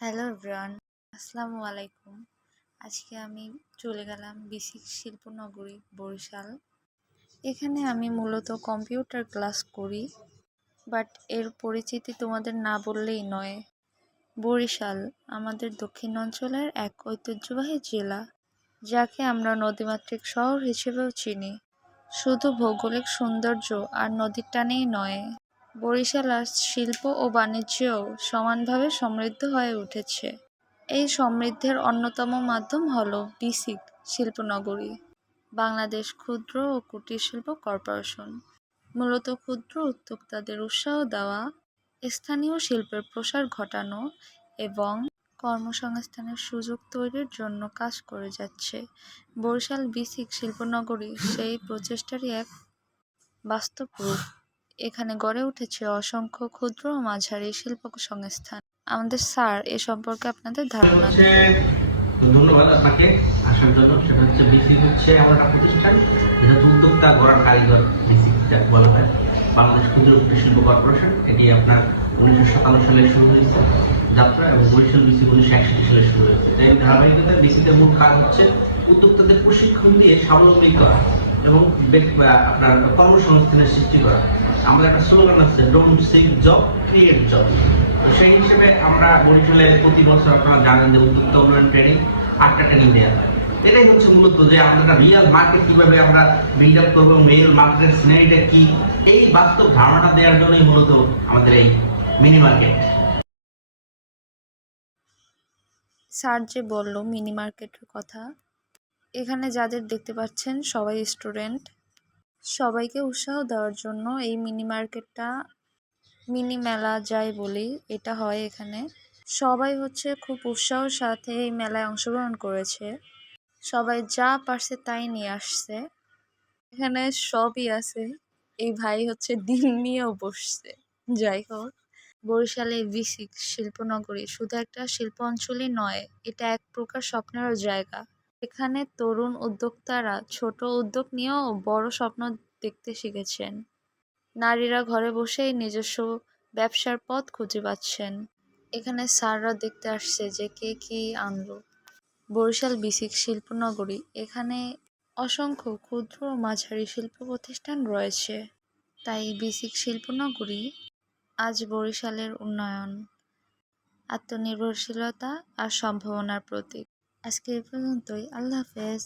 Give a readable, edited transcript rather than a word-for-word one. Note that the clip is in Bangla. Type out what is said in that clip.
হ্যালো এভরিওয়ান, আসসালামু আলাইকুম। আজকে আমি চলে গেলাম বিসিক শিল্পনগরী বরিশাল। এখানে আমি মূলত কম্পিউটার ক্লাস করি, বাট এর পরিচিতি তোমাদের না বললেই নয়। বরিশাল আমাদের দক্ষিণ অঞ্চলের এক ঐতিহ্যবাহী জেলা, যাকে আমরা নদীমাতৃক শহর হিসেবেও চিনি। শুধু ভৌগোলিক সৌন্দর্য আর নদীর টানেই নয়, বরিশাল আজ শিল্প ও বাণিজ্যেও সমানভাবে সমৃদ্ধ হয়ে উঠেছে। এই সমৃদ্ধির অন্যতম মাধ্যম হল বিসিক শিল্পনগরী, বাংলাদেশ ক্ষুদ্র ও কুটির শিল্প কর্পোরেশন। মূলত ক্ষুদ্র উদ্যোক্তাদের উৎসাহ দেওয়া, স্থানীয় শিল্পের প্রসার ঘটানো এবং কর্মসংস্থানের সুযোগ তৈরির জন্য কাজ করে যাচ্ছে। বরিশাল বিসিক শিল্পনগরী সেই প্রচেষ্টারই এক বাস্তব রূপ। এখানে গড়ে উঠেছে অসংখ্য ক্ষুদ্র ও মাঝারি শিল্প সংস্থান। আমাদের স্যার এ সম্পর্কে আপনাদের ধারণা দিবেন। ধন্যবাদ আপনাকে আসার জন্য। সেটা হচ্ছে বিসিক হচ্ছে এমন একটা প্রতিষ্ঠান যেটা উদ্যোক্তা গড়ার কারিগর, বিসিক যাকে বলা হয়, বাংলাদেশ ক্ষুদ্র কুটির শিল্প কর্পোরেশন। এটি আপনার 1957 সালে শুরু হয়েছে যাত্রা, এবং বরিশাল বিসিক 1961 সালে শুরু হয়েছে। এই ধারাবাহিকতায় বিসিকের মূল কাজ হচ্ছে উদ্যোক্তাদের প্রশিক্ষণ দিয়ে স্বাবলম্বী করা এবং আপনার কর্মসংস্থানের সৃষ্টি করা। আমাদের একটা স্লোগান আছে, don't seek job, create job. তো সেই হিসেবে আমরা বরিশালে প্রতি বছর আপনারা জানেন যে উদ্যোক্তা উন্নয়ন ট্রেনিং 8টা ট্রেনিং দেওয়া হয়। এটাই হচ্ছে মূলত যে আমরা রিয়েল মার্কেট কিভাবে আমরা বিল্ড আপ করবো, রিয়েল মার্কেটের সিনারিটা কি, এই বাস্তব ধারণা দেওয়ার জন্যই মূলত আমাদের এই মিনি মার্কেট। স্যার যে বলল মিনি মার্কেটের কথা, এখানে যাদের দেখতে পাচ্ছেন সবাই স্টুডেন্ট। সবাইকে উৎসাহ দেওয়ার জন্য এই মিনি মার্কেটটা, মিনি মেলা যাই বলি, এটা হয় এখানে। সবাই হচ্ছে খুব উৎসাহের সাথে এই মেলায় অংশগ্রহণ করেছে। সবাই যা পারছে তাই নিয়ে আসছে। এখানে সবই আছে। এই ভাই হচ্ছে ডিম নিয়েও বসছে। যাই হোক, বরিশালে বিসিক শিল্পনগরী শুধু একটা শিল্প অঞ্চলই নয়, এটা এক প্রকার স্বপ্নেরও জায়গা। এখানে তরুণ উদ্যোক্তারা ছোট উদ্যোগ নিয়েও বড় স্বপ্ন দেখতে শিখেছেন। নারীরা ঘরে বসেই নিজস্ব ব্যবসার পথ খুঁজে পাচ্ছেন। এখানে স্যাররা দেখতে আসছে যে কে কি আনলো। বরিশাল বিসিক শিল্পনগরী, এখানে অসংখ্য ক্ষুদ্র ও মাঝারি শিল্প প্রতিষ্ঠান রয়েছে। তাই বিসিক শিল্পনগরী আজ বরিশালের উন্নয়ন, আত্মনির্ভরশীলতা আর সম্ভাবনার প্রতীক। আজকে এ পর্যন্তই। আল্লাহ হাফেজ।